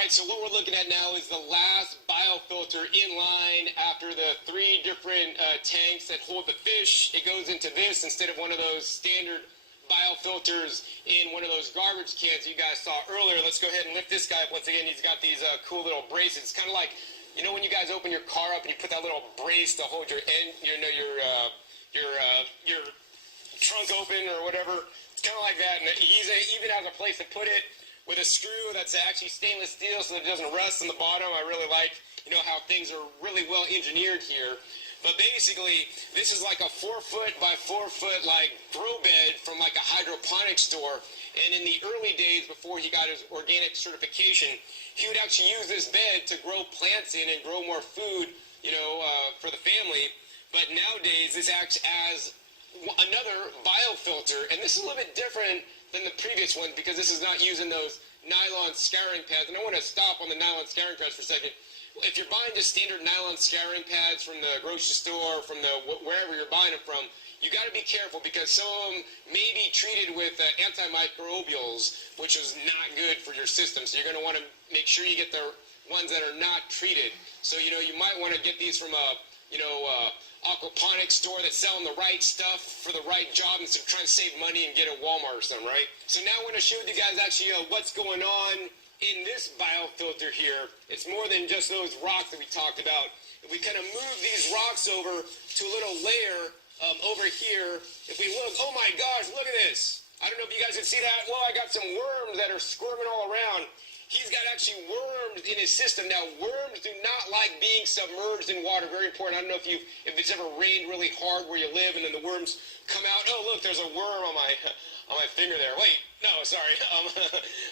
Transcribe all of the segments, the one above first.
right, so what we're looking at now is the last biofilter in line after the 3 different tanks that hold the fish. It goes into this instead of one of those standard biofilters in one of those garbage cans you guys saw earlier. Let's go ahead and lift this guy up. Once again, he's got these cool little braces. It's kind of like, you know, when you guys open your car up and you put that little brace to hold your trunk open or whatever. It's kind of like that, and he even has a place to put it with a screw that's actually stainless steel so that it doesn't rust on the bottom. I really like, you know, how things are really well engineered here. But basically, this is like a 4-foot by 4-foot like grow bed from like a hydroponic store. And in the early days before he got his organic certification, he would actually use this bed to grow plants in and grow more food, you know, for the family. But nowadays, this acts as another biofilter, and this is a little bit different than the previous one because this is not using those nylon scouring pads. And I want to stop on the nylon scouring pads for a second. If you're buying just standard nylon scouring pads from the grocery store, from the wherever you're buying them from, you got to be careful because some of them may be treated with antimicrobials, which is not good for your system. So you're going to want to make sure you get the ones that are not treated. So, you know, you might want to get these from a, you know, aquaponics store that's selling the right stuff for the right job instead of trying to save money and get a Walmart or something, right? So now I want to show you guys actually what's going on in this biofilter here. It's more than just those rocks that we talked about. If we kind of move these rocks over to a little layer over here, if we look, oh my gosh, look at this. I don't know if you guys can see that. Well, I got some worms that are squirming all around. He's got actually worms in his system. Now, worms do not like being submerged in water. Very important. I don't know if it's ever rained really hard where you live and then the worms come out. Oh, look, there's a worm on my finger there. Wait, no, sorry. All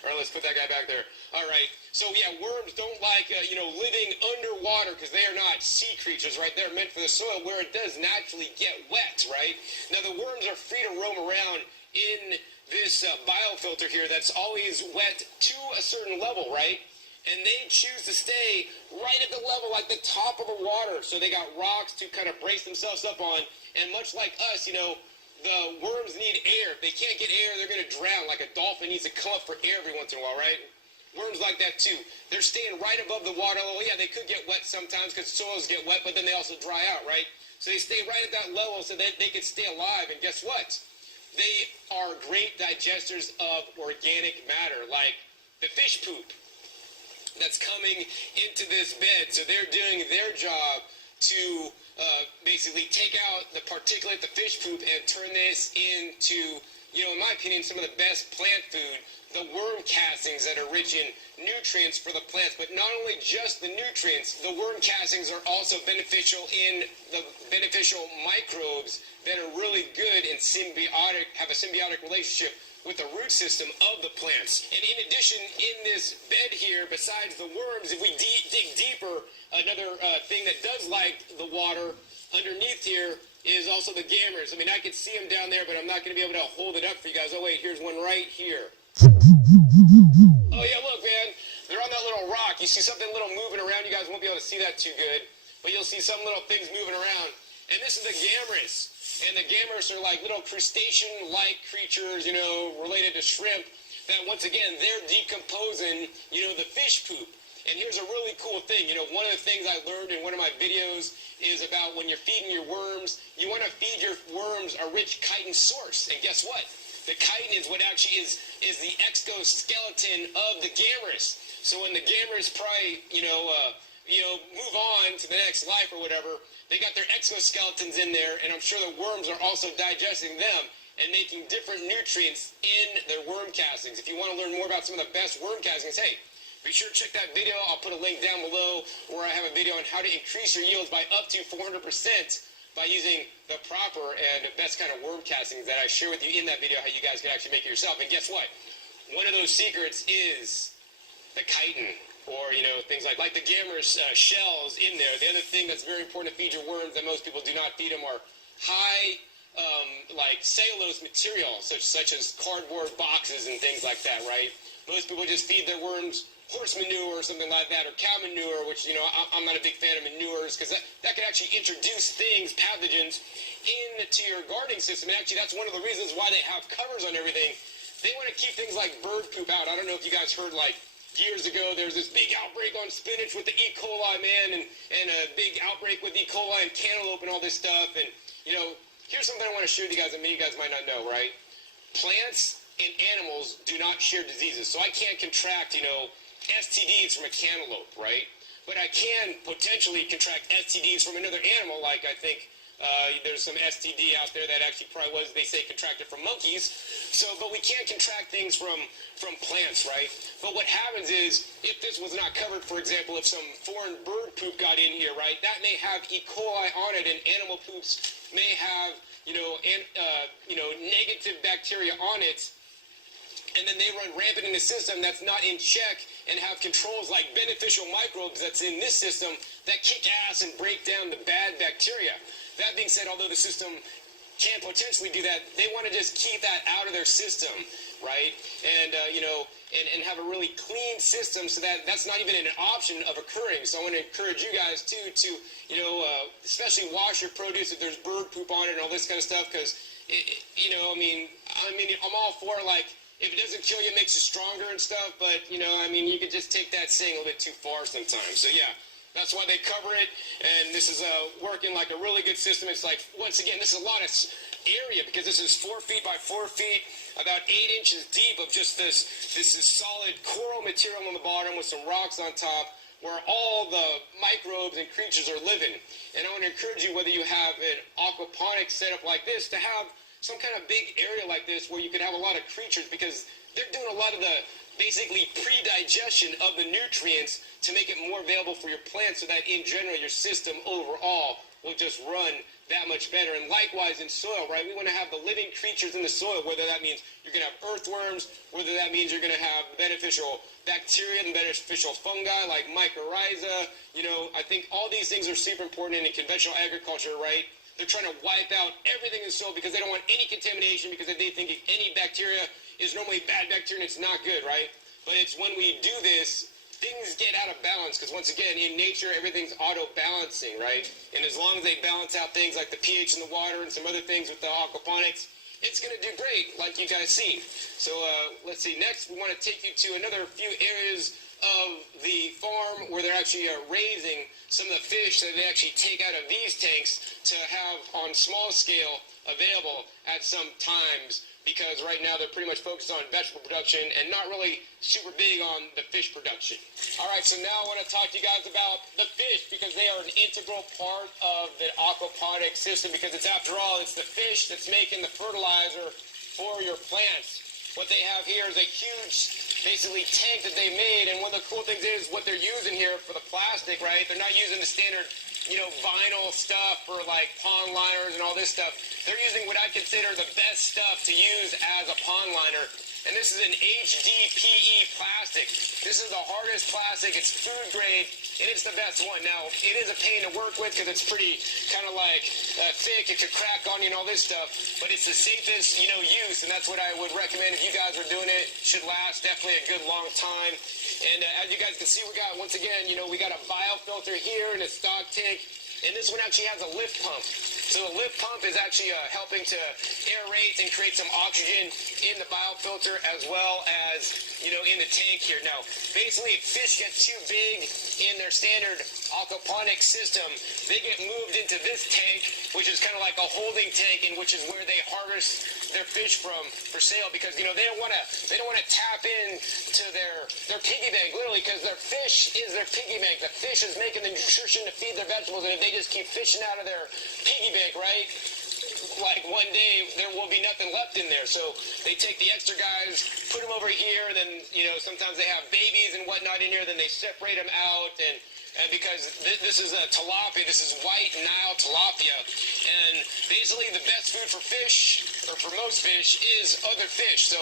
right, let's put that guy back there. All right. So, yeah, worms don't like, you know, living underwater because they are not sea creatures, right? They're meant for the soil where it does naturally get wet, right? Now, the worms are free to roam around in this biofilter here that's always wet to a certain level, right? And they choose to stay right at the level, like the top of the water. So they got rocks to kind of brace themselves up on. And much like us, you know, the worms need air. If they can't get air, they're going to drown. Like a dolphin needs to come up for air every once in a while, right? Worms like that too. They're staying right above the water level. Yeah, they could get wet sometimes because soils get wet, but then they also dry out, right? So they stay right at that level so that they can stay alive. And guess what? They are great digesters of organic matter, like the fish poop that's coming into this bed. So they're doing their job to basically take out the particulate, the fish poop, and turn this into, you know, in my opinion, some of the best plant food. The worm castings that are rich in nutrients for the plants, but not only just the nutrients, the worm castings are also beneficial in the beneficial microbes that are really good and have a symbiotic relationship with the root system of the plants. And in addition, in this bed here, besides the worms, if we dig deeper, another thing that does like the water underneath here is also the gammers. I mean, I could see them down there, but I'm not going to be able to hold it up for you guys. Oh, wait, here's one right here. Oh, yeah, look, man. They're on that little rock. You see something little moving around. You guys won't be able to see that too good, but you'll see some little things moving around. And this is the gammers. And the gammers are like little crustacean-like creatures, you know, related to shrimp, that once again, they're decomposing, you know, the fish poop. And here's a really cool thing. You know, one of the things I learned in one of my videos is about when you're feeding your worms, you want to feed your worms a rich chitin source. And guess what? The chitin is what actually is the exoskeleton of the gammers. So when the gammers probably, you know, move on to the next life or whatever, they got their exoskeletons in there, and I'm sure the worms are also digesting them and making different nutrients in their worm castings. If you want to learn more about some of the best worm castings, hey, be sure to check that video. I'll put a link down below where I have a video on how to increase your yields by up to 400% by using the proper and best kind of worm castings that I share with you in that video, how you guys can actually make it yourself. And guess what? One of those secrets is the chitin, or, you know, things like the gammer's shells in there. The other thing that's very important to feed your worms that most people do not feed them are high, like cellulose material, such as cardboard boxes and things like that, right? Most people just feed their worms horse manure or something like that, or cow manure, which, you know, I'm not a big fan of manures because that could actually introduce things, pathogens, into your gardening system. And actually, that's one of the reasons why they have covers on everything. They want to keep things like bird poop out. I don't know if you guys heard, like, years ago, there was this big outbreak on spinach with the E. coli, man, and a big outbreak with E. coli and cantaloupe and all this stuff. And, you know, here's something I want to share with you guys that many of you guys might not know, right? Plants and animals do not share diseases. So I can't contract, you know, STDs from a cantaloupe, right? But I can potentially contract STDs from another animal, like I think there's some STD out there that actually probably was, they say, contracted from monkeys. So, but we can't contract things from plants, right? But what happens is, if this was not covered, for example, if some foreign bird poop got in here, right, that may have E. coli on it, and animal poops may have, negative bacteria on it, and then they run rampant in the system that's not in check and have controls like beneficial microbes that's in this system that kick ass and break down the bad bacteria. That being said, although the system can potentially do that, they want to just keep that out of their system, right? And, and have a really clean system so that that's not even an option of occurring. So I want to encourage you guys, too, to, especially wash your produce if there's bird poop on it and all this kind of stuff, because, I'm all for, like, if it doesn't kill you, it makes you stronger and stuff, but, you could just take that saying a little bit too far sometimes. So, yeah. That's why they cover it, and this is working like a really good system. It's like, once again, this is a lot of area because this is 4 feet by 4 feet, about 8 inches deep of just this is solid coral material on the bottom with some rocks on top where all the microbes and creatures are living. And I want to encourage you, whether you have an aquaponics setup like this, to have some kind of big area like this where you could have a lot of creatures, because they're doing a lot of the basically pre-digestion of the nutrients to make it more available for your plants, so that in general your system overall will just run that much better. And likewise in soil, right? We want to have the living creatures in the soil, whether that means you're going to have earthworms, whether that means you're going to have beneficial bacteria and beneficial fungi like mycorrhiza. I think all these things are super important in conventional agriculture, right? They're trying to wipe out everything in the soil because they don't want any contamination, because they think any bacteria is normally bad bacteria and it's not good, right? But it's when we do this, things get out of balance, because once again, in nature, everything's auto-balancing, right? And as long as they balance out things like the pH in the water and some other things with the aquaponics, it's going to do great, like you guys see. So let's see, next we want to take you to another few areas of the farm where they're actually raising some of the fish that they actually take out of these tanks to have on small scale available at some times, because right now they're pretty much focused on vegetable production and not really super big on the fish production. All right, so now I want to talk to you guys about the fish, because they are an integral part of the aquaponics system, because it's, after all, it's the fish that's making the fertilizer for your plants. What they have here is a huge, basically, tank that they made, and one of the cool things is what they're using here for the plastic, right? They're not using the standard, vinyl stuff for like pond liners and all this stuff. They're using what I consider the best stuff to use as a pond liner. And this is an HDPE plastic. This is the hardest plastic. It's food grade, and it's the best one. Now, it is a pain to work with because it's pretty kind of like thick. It could crack on you and all this stuff. But it's the safest, use, and that's what I would recommend if you guys are doing it. Should last definitely a good long time. And as you guys can see, we got, once again, we got a biofilter here in a stock tank. And this one actually has a lift pump. So the lift pump is actually helping to aerate and create some oxygen in the biofilter, as well as, in the tank here. Now, basically, if fish get too big in their standard aquaponics system, they get moved into this tank, which is kind of like a holding tank, and which is where they harvest their fish from for sale, because, they don't want to tap in to their piggy bank, literally, because their fish is their piggy bank. The fish is making the nutrition to feed their vegetables, and if they just keep fishing out of their piggy bank, right, like one day there will be nothing left in there. So they take the extra guys, put them over here, and then sometimes they have babies and whatnot in here, then they separate them out, and because this is a tilapia, this is white Nile tilapia, and basically the best food for fish, or for most fish, is other fish. So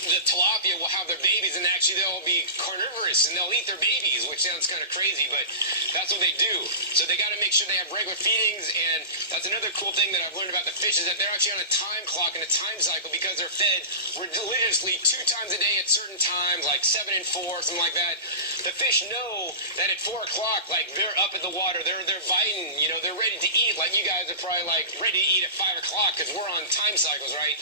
the tilapia will have their babies, and actually they'll be carnivorous, and they'll eat their babies, which sounds kind of crazy, but that's what they do. So they got to make sure they have regular feedings, and that's another cool thing that I've learned about the fish, is that they're actually on a time clock and a time cycle, because they're fed religiously 2 times a day at certain times, like 7 and 4, something like that. The fish know that at 4 o'clock, like, they're up at the water, they're biting, they're ready to eat. Like, you guys are probably like ready to eat at 5 o'clock, because we're on time cycles, right?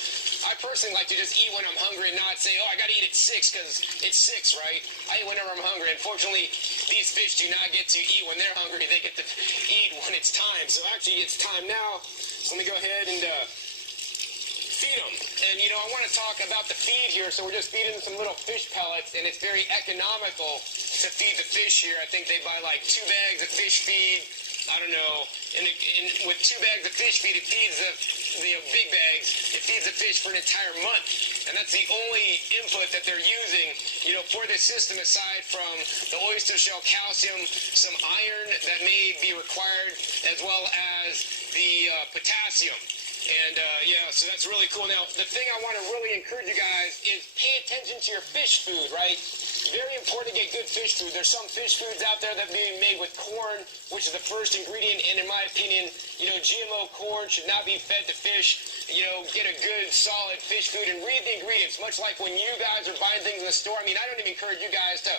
I personally like to just eat when I'm hungry and not say, oh, I got to eat at 6 because it's 6, right? I eat whenever I'm hungry. Unfortunately, these fish do not get to eat when they're hungry. They get to eat when it's time. So actually, it's time now. So let me go ahead and feed them. And, you know, I want to talk about the feed here. So we're just feeding them some little fish pellets, and it's very economical to feed the fish here. I think they buy like 2 bags of fish feed. I don't know, and with 2 bags of fish feed, it feeds the big bags, it feeds the fish for an entire month. And that's the only input that they're using, you know, for this system, aside from the oyster shell calcium, some iron that may be required, as well as the potassium. And yeah, so that's really cool. Now, the thing I want to really encourage you guys is pay attention to your fish food, right? Very important to get good fish food. There's some fish foods out there that are being made with corn, which is the first ingredient, and in my opinion, you know, GMO corn should not be fed to fish. You know, get a good, solid fish food and read the ingredients, much like when you guys are buying things in the store. I mean, I don't even encourage you guys to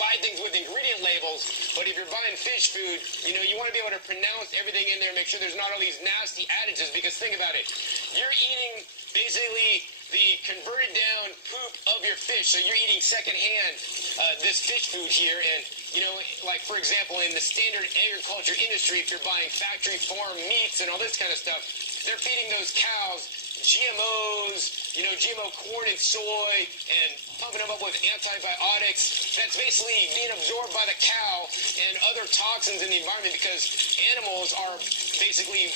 buy things with ingredient labels, but if you're buying fish food, you know, you want to be able to pronounce everything in there, make sure there's not all these nasty additives, because think about it. You're eating basically the converted down poop of your fish. So you're eating secondhand this fish food here. And, you know, like, for example, in the standard agriculture industry, if you're buying factory farm meats and all this kind of stuff, they're feeding those cows GMOs, you know, GMO corn and soy, and pumping them up with antibiotics. That's basically being absorbed by the cow and other toxins in the environment, because animals are basically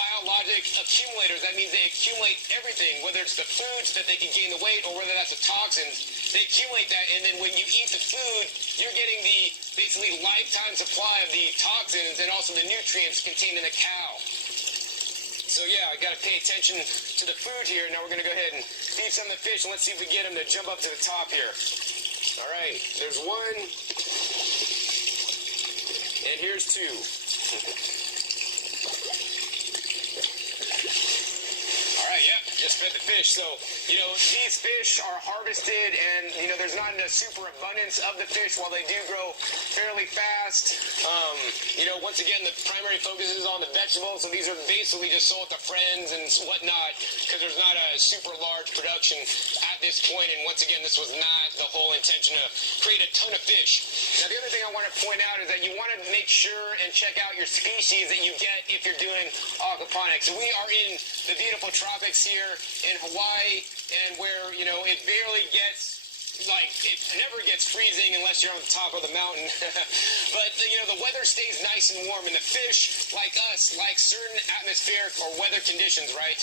biologic accumulators. That means they accumulate everything, whether it's the foods that they can gain the weight or whether that's the toxins. They accumulate that, and then when you eat the food, you're getting the basically lifetime supply of the toxins and also the nutrients contained in the cow. So yeah, I got to pay attention to the food here. Now we're going to go ahead and feed some of the fish, and let's see if we get them to jump up to the top here. All right, there's 1, and here's 2. All right, yeah, just fed the fish. So, you know, these fish are harvested, and, you know, there's not a super abundance of the fish while they do grow fairly fast. You know, once again, the primary focus is on the vegetables, so these are basically just sold to friends and whatnot, because there's not a super large production at this point. And once again, this was not the whole intention to create a ton of fish. Now, the other thing I want to point out is that you want to make sure and check out your species that you get if you're doing aquaponics. We are in the beautiful tropics here in Hawaii, and where, you know, it barely gets, like, it never gets freezing unless you're on the top of the mountain. But, you know, the weather stays nice and warm, and the fish, like us, like certain atmospheric or weather conditions, right?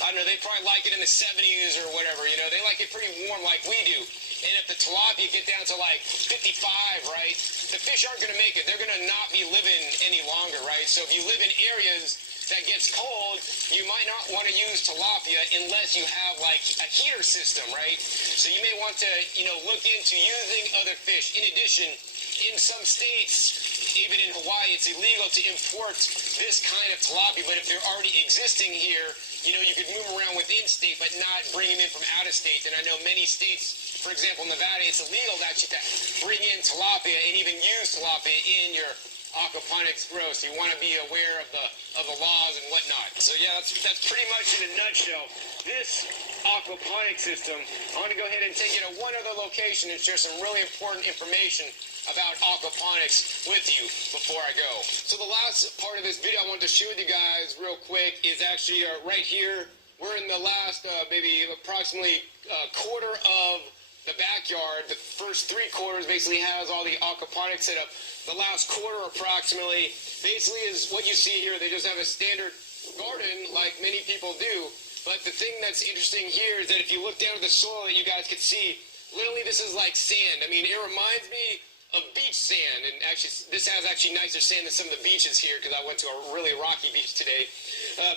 I don't know, they probably like it in the 70s or whatever, you know, they like it pretty warm like we do. And if the tilapia get down to like 55, right, the fish aren't going to make it. They're going to not be living any longer, right? So if you live in areas that gets cold, you might not want to use tilapia unless you have like a heater system, right? So you may want to, you know, look into using other fish. In addition, in some states, even in Hawaii, it's illegal to import this kind of tilapia, but if they're already existing here, you know, you could move around within state, but not bring them in from out of state. And I know many states, for example, Nevada, it's illegal actually to bring in tilapia and even use tilapia in your aquaponics grow, so you want to be aware of the laws and whatnot. So yeah, that's pretty much in a nutshell this aquaponics system. I want to go ahead and take you to one other location and share some really important information about aquaponics with you before I go. So the last part of this video I wanted to share with you guys real quick is actually right here. We're in the last maybe approximately quarter of the backyard. The first 3 quarters basically has all the aquaponics set up. The last quarter approximately basically is what you see here. They just have a standard garden like many people do. But the thing that's interesting here is that if you look down at the soil, that you guys can see, literally this is like sand. I mean, it reminds me of beach sand, and actually this has actually nicer sand than some of the beaches here, because I went to a really rocky beach today.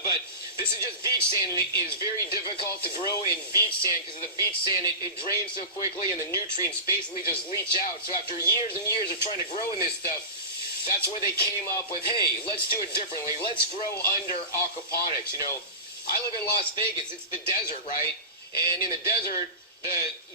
But this is just beach sand, and it is very difficult to grow in beach sand because of the beach sand. It drains so quickly, and the nutrients basically just leach out. So after years and years of trying to grow in this stuff, that's where they came up with, hey, let's do it differently. Let's grow under aquaponics. You know, I live in Las Vegas. It's the desert, right? And in the desert,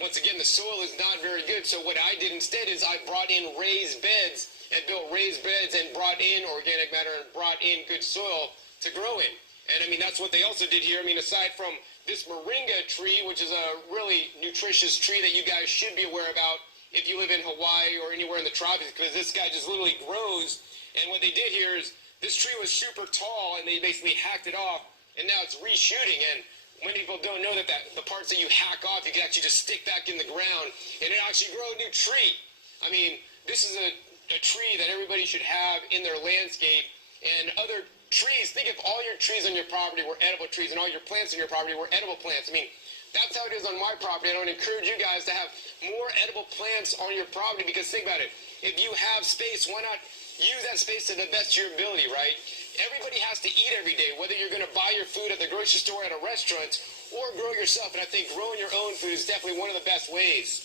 once again, the soil is not very good. So what I did instead is I brought in raised beds and built raised beds and brought in organic matter and brought in good soil to grow in. And I mean, that's what they also did here. I mean, aside from this moringa tree, which is a really nutritious tree that you guys should be aware about if you live in Hawaii or anywhere in the tropics, because this guy just literally grows. And what they did here is this tree was super tall, and they basically hacked it off, and now it's reshooting. And many people don't know that the parts that you hack off, you can actually just stick back in the ground, and it actually grow a new tree. I mean, this is a tree that everybody should have in their landscape. And other trees, think if all your trees on your property were edible trees and all your plants on your property were edible plants. I mean, that's how it is on my property. I would encourage you guys to have more edible plants on your property, because think about it. If you have space, why not use that space to the best of your ability, right? Everybody has to eat every day, whether you're going to buy your food at the grocery store, at a restaurant, or grow yourself. And I think growing your own food is definitely one of the best ways.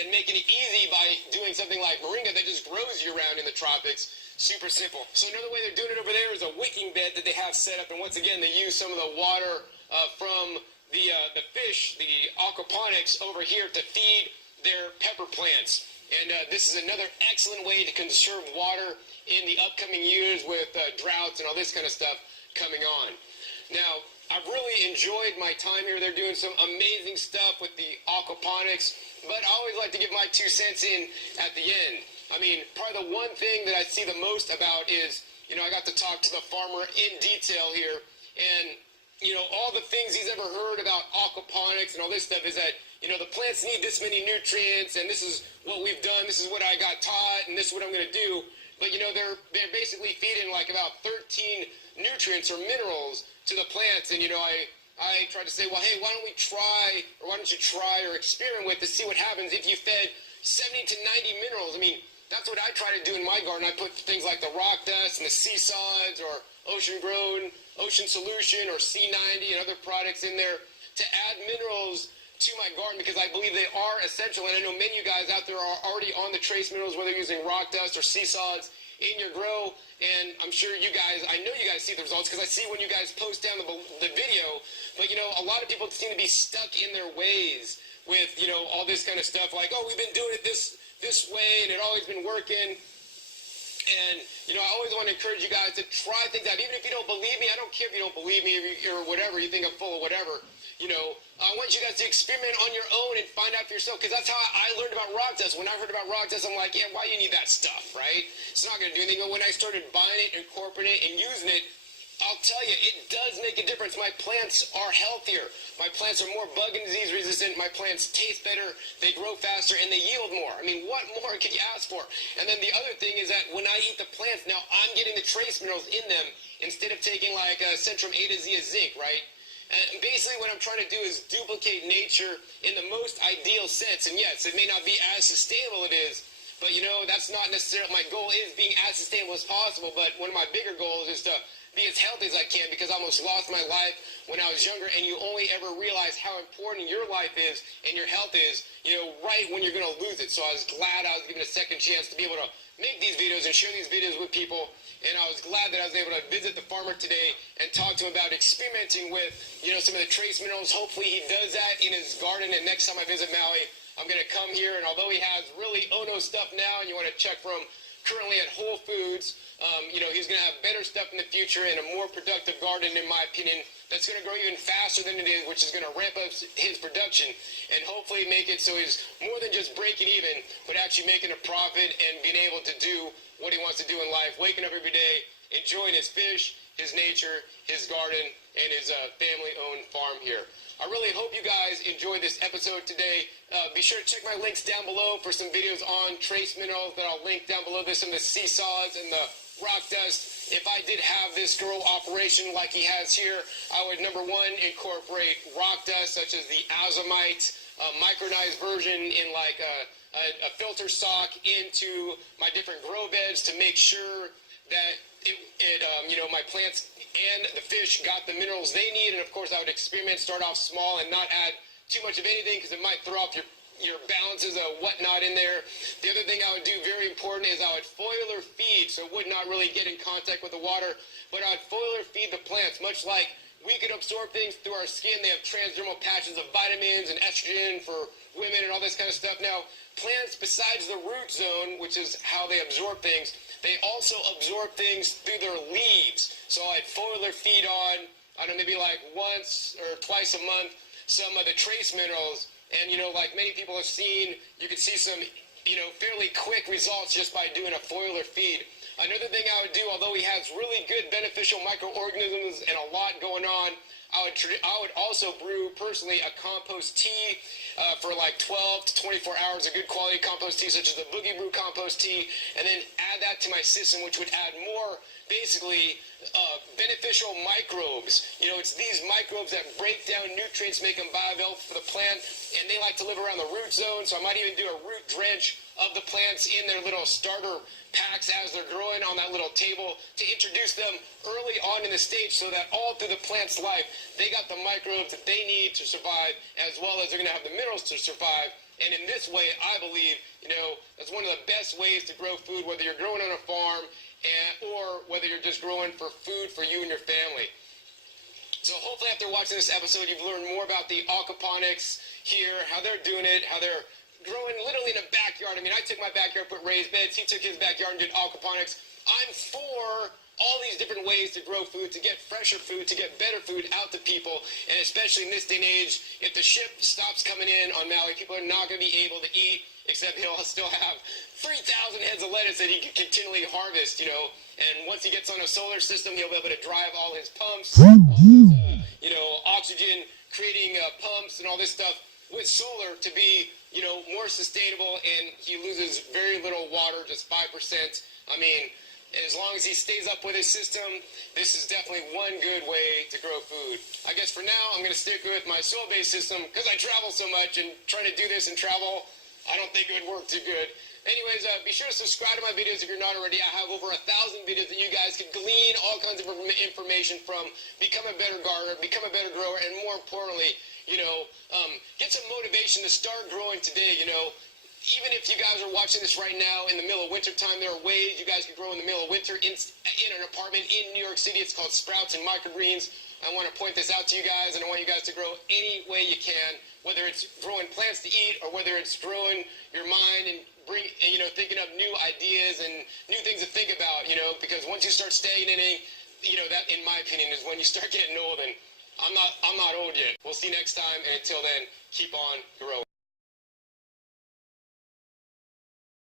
And making it easy by doing something like moringa that just grows year-round in the tropics. Super simple. So another way they're doing it over there is a wicking bed that they have set up. And once again, they use some of the water from the fish, the aquaponics over here to feed their pepper plants. And this is another excellent way to conserve water in the upcoming years with droughts and all this kind of stuff coming on. Now, I've really enjoyed my time here. They're doing some amazing stuff with the aquaponics, but I always like to give my 2 cents in at the end. I mean, probably the one thing that I see the most about is, I got to talk to the farmer in detail here, and, all the things he's ever heard about aquaponics and all this stuff is that, the plants need this many nutrients, and this is what we've done, this is what I got taught, and this is what I'm going to do. But, they're basically feeding like about 13 nutrients or minerals to the plants, and, I tried to say, well, hey, why don't you try or experiment with to see what happens if you fed 70 to 90 minerals. I mean, that's what I try to do in my garden. I put things like the rock dust and the sea sods or ocean-grown, ocean solution or C90 and other products in there to add minerals to my garden, because I believe they are essential. And I know many of you guys out there are already on the trace minerals, whether you're using rock dust or sea sods in your grow. And I'm sure I know you guys see the results, because I see when you guys post down the video. But, a lot of people seem to be stuck in their ways with, all this kind of stuff like, oh, we've been doing it this way and it always been working. And, I always want to encourage you guys to try things out. Even if you don't believe me, I don't care if you don't believe me or whatever, you think I'm full of whatever. I want you guys to experiment on your own and find out for yourself, because that's how I learned about rock dust. When I heard about rock dust, I'm like, yeah, why do you need that stuff, right? It's not going to do anything. But when I started buying it, incorporating it, and using it, I'll tell you, it does make a difference. My plants are healthier. My plants are more bug and disease resistant. My plants taste better. They grow faster, and they yield more. I mean, what more could you ask for? And then the other thing is that when I eat the plants, now I'm getting the trace minerals in them instead of taking like Centrum A to Z of zinc, right? And basically what I'm trying to do is duplicate nature in the most ideal sense. And yes, it may not be as sustainable it is, but that's not necessarily, my goal is being as sustainable as possible, but one of my bigger goals is to be as healthy as I can, because I almost lost my life when I was younger, and you only ever realize how important your life is and your health is, right when you're going to lose it. So I was glad I was given a second chance to be able to make these videos and share these videos with people, and I was glad that I was able to visit the farmer today and talk to him about experimenting with, some of the trace minerals. Hopefully he does that in his garden, and next time I visit Maui, I'm going to come here, and although he has really Ono stuff now, and you want to check for him currently at Whole Foods, he's going to have better stuff in the future and a more productive garden, in my opinion, that's going to grow even faster than it is, which is going to ramp up his production and hopefully make it so he's more than just breaking even, but actually making a profit and being able to do what he wants to do in life, waking up every day, enjoying his fish, his nature, his garden, and his family-owned farm here. I really hope you guys enjoyed this episode today. Be sure to check my links down below for some videos on trace minerals that I'll link down below. There's some of the sea sods and the rock dust. If I did have this grow operation like he has here, I would, number one, incorporate rock dust such as the azomite, micronized version in like a filter sock into my different grow beds to make sure that my plants and the fish got the minerals they need. And of course I would experiment, start off small and not add too much of anything, because it might throw off your balances of whatnot in there. The other thing I would do, very important, is I would foliar feed, so it would not really get in contact with the water, but I would foliar feed the plants, much like we can absorb things through our skin. They have transdermal patches of vitamins and estrogen for women and all this kind of stuff. Now, plants, besides the root zone, which is how they absorb things, they also absorb things through their leaves. So I'd foliar feed on I don't know, maybe like once or twice a month, some of the trace minerals. And, you know, like many people have seen, you can see some, you know, fairly quick results just by doing a foiler feed. Another thing I would do, although he has really good beneficial microorganisms and a lot going on, I would also brew personally a compost tea for like 12 to 24 hours, a good quality compost tea such as the Boogie Brew compost tea, and then add that to my system, which would add more basically beneficial microbes. You know, it's these microbes that break down nutrients, make them bioavailable for the plant, and they like to live around the root zone, so I might even do a root drench of the plants in their little starter packs as they're growing on that little table to introduce them early on in the stage so that all through the plant's life they got the microbes that they need to survive, as well as they're going to have the minerals to survive. And in this way, I believe, you know, that's one of the best ways to grow food, whether you're growing on a farm or whether you're just growing for food for you and your family. So hopefully after watching this episode, you've learned more about the aquaponics here, how they're doing it, how they're growing literally in a backyard. I mean, I took my backyard, put raised beds. He took his backyard and did aquaponics. I'm for all these different ways to grow food, to get fresher food, to get better food out to people. And especially in this day and age, if the ship stops coming in on Maui, people are not going to be able to eat, except he'll still have 3,000 heads of lettuce that he can continually harvest, you know. And once he gets on a solar system, he'll be able to drive all his pumps, all his, you know, oxygen creating pumps and all this stuff with solar to be, you know, more sustainable, and he loses very little water, just 5%. I mean, as long as he stays up with his system, this is definitely one good way to grow food. I guess for now, I'm going to stick with my soil-based system because I travel so much, and trying to do this and travel, I don't think it would work too good. Anyways, be sure to subscribe to my videos if you're not already. I have over 1,000 videos that you guys can glean all kinds of information from, become a better gardener, become a better grower, and more importantly, you know, get some motivation to start growing today. You know, even if you guys are watching this right now in the middle of winter time, there are ways you guys can grow in the middle of winter in an apartment in New York City. It's called sprouts and microgreens. I want to point this out to you guys, and I want you guys to grow any way you can, whether it's growing plants to eat or whether it's growing your mind and you know, thinking up new ideas and new things to think about, you know, because once you start stagnating, you know, that, in my opinion, is when you start getting old, and I'm not old yet. We'll see you next time, and until then, keep on growing.